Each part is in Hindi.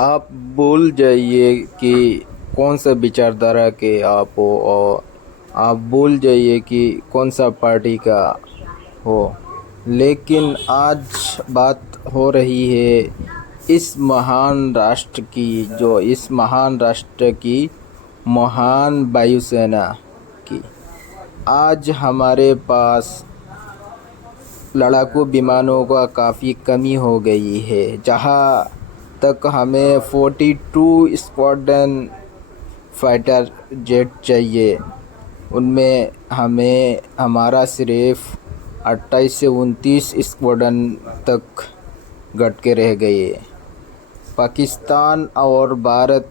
आप भूल जाइए कि कौन सा विचारधारा के आप हो, और आप भूल जाइए कि कौन सा पार्टी का हो। लेकिन आज बात हो रही है इस महान राष्ट्र की, जो इस महान राष्ट्र की महान वायुसेना की। आज हमारे पास लड़ाकू विमानों का काफ़ी कमी हो गई है। जहाँ तक हमें 42 स्क्वाड्रन फाइटर जेट चाहिए, उनमें हमें हमारा सिर्फ 28 से 29 स्क्वाड्रन तक घट के रह गए। पाकिस्तान और भारत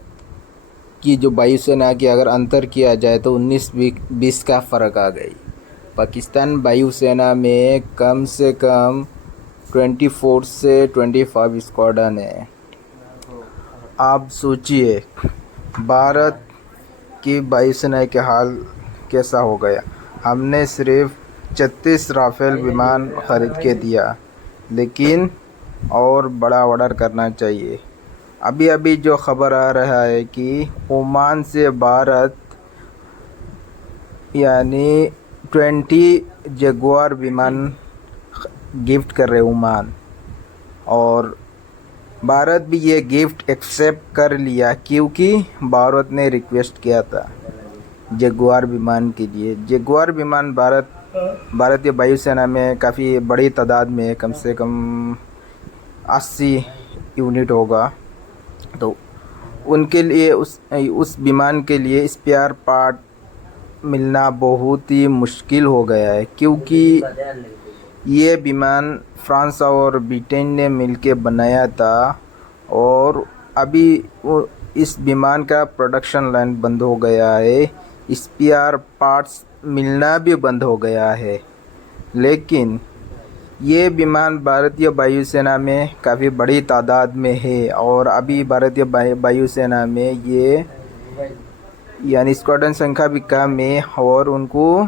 की जो वायुसेना की अगर अंतर किया जाए तो 19-20 का फ़र्क आ गई। पाकिस्तान वायुसेना में कम से कम 24 से 25 स्क्वाड्रन है। आप सोचिए भारत की वायुसेना के हाल कैसा हो गया। हमने सिर्फ 36 राफेल विमान खरीद के दिया, लेकिन और बड़ा ऑर्डर करना चाहिए। अभी अभी जो खबर आ रहा है कि ओमान से भारत यानी 20 जगुआर विमान गिफ्ट कर रहे ओमान, और भारत भी ये गिफ्ट एक्सेप्ट कर लिया क्योंकि भारत ने रिक्वेस्ट किया था जगुआर विमान के लिए। जगुआर विमान भारतीय वायुसेना में काफ़ी बड़ी तादाद में, कम से कम 80 यूनिट होगा। तो उनके लिए उस विमान के लिए स्पेयर पार्ट मिलना बहुत ही मुश्किल हो गया है, क्योंकि ये विमान फ्रांस और ब्रिटेन ने मिलके बनाया था, और अभी इस विमान का प्रोडक्शन लाइन बंद हो गया है। स्पेयर पार्ट्स मिलना भी बंद हो गया है। लेकिन ये विमान भारतीय वायुसेना में काफ़ी बड़ी तादाद में है, और अभी भारतीय वायुसेना में ये यानी स्क्वाड्रन संख्या भी कम है, और उनको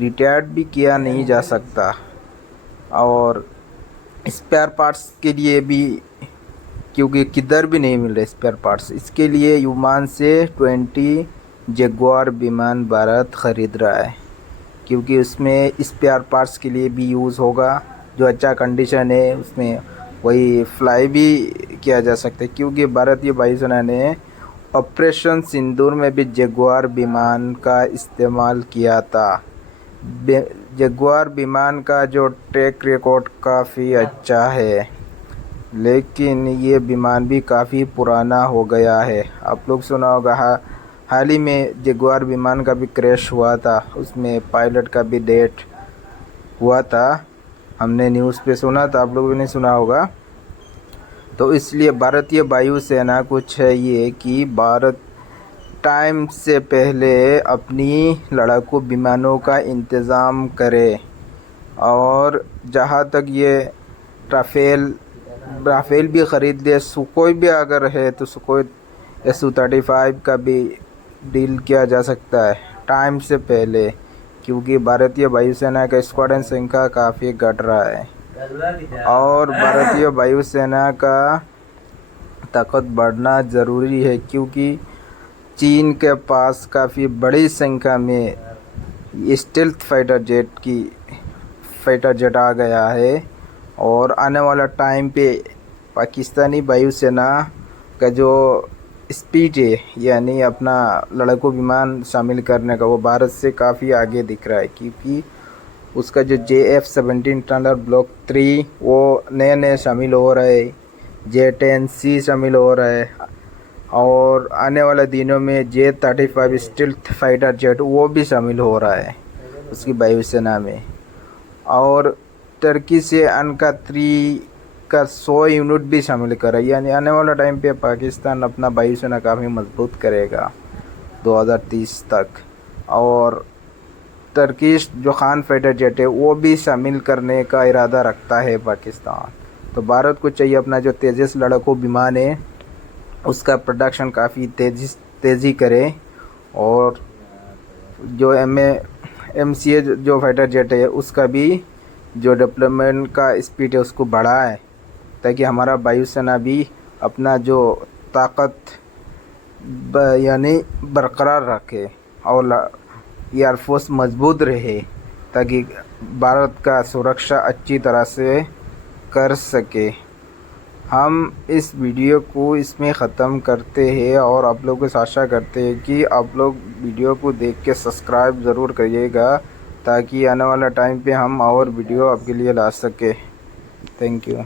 रिटायर्ड भी किया नहीं जा सकता। और स्पेयर पार्ट्स के लिए भी, क्योंकि किधर भी नहीं मिल रहे स्पेयर पार्ट्स, इसके लिए ओमान से 20 जगुआर विमान भारत ख़रीद रहा है, क्योंकि उसमें स्पेयर पार्ट्स के लिए भी यूज़ होगा। जो अच्छा कंडीशन है उसमें वही फ्लाई भी किया जा सकता है, क्योंकि भारतीय वायुसेना ने ऑपरेशन सिंदूर में भी जगुआर विमान का इस्तेमाल किया था। जगुआर विमान का जो ट्रैक रिकॉर्ड काफ़ी अच्छा है, लेकिन ये विमान भी काफ़ी पुराना हो गया है। आप लोग सुना होगा हाल ही में जगुआर विमान का भी क्रैश हुआ था, उसमें पायलट का भी डेथ हुआ था। हमने न्यूज़ पे सुना था, आप लोगों ने सुना होगा। तो इसलिए भारतीय वायुसेना को चाहिए कि भारत टाइम से पहले अपनी लड़ाकू विमानों का इंतज़ाम करे। और जहाँ तक ये राफेल भी ख़रीद ले, सुखोई भी अगर है तो सुखोई Su-35 का भी डील किया जा सकता है टाइम से पहले, क्योंकि भारतीय वायुसेना का स्क्वाड्रन संख्या काफ़ी घट रहा है, और भारतीय वायुसेना का ताकत बढ़ना ज़रूरी है, क्योंकि चीन के पास काफ़ी बड़ी संख्या में स्टेल्थ फाइटर जेट आ गया है। और आने वाला टाइम पे पाकिस्तानी वायुसेना का जो स्पीड है, यानी अपना लड़ाकू विमान शामिल करने का, वो भारत से काफ़ी आगे दिख रहा है, क्योंकि उसका जो JF-17 टनर ब्लॉक 3 वो नए नए शामिल हो रहे, J-10C शामिल हो रहा है, और आने वाले दिनों में J-35 स्टील्थ फाइटर जेट वो भी शामिल हो रहा है उसकी वायुसेना में। और टर्की से अनका 3 का 100 यूनिट भी शामिल कर रहा है, यानी आने वाला टाइम पे पाकिस्तान अपना वायुसेना काफ़ी मजबूत करेगा 2030 तक। और टर्किश जो खान फाइटर जेट है वो भी शामिल करने का इरादा रखता है पाकिस्तान। तो भारत को चाहिए अपना जो तेजस लड़ाकू विमान है उसका प्रोडक्शन काफ़ी तेज़ी करे, और जो MCA जो फाइटर जेट है उसका भी जो डेवलपमेंट का स्पीड है उसको बढ़ाए, ताकि हमारा वायुसेना भी अपना जो ताकत यानी बरकरार रखे और एयरफोर्स मजबूत रहे ताकि भारत का सुरक्षा अच्छी तरह से कर सके। हम इस वीडियो को इसमें ख़त्म करते हैं और आप लोगों से आशा करते हैं कि आप लोग वीडियो को देख के सब्सक्राइब ज़रूर करिएगा ताकि आने वाला टाइम पे हम और वीडियो आपके लिए ला सके। Thank you.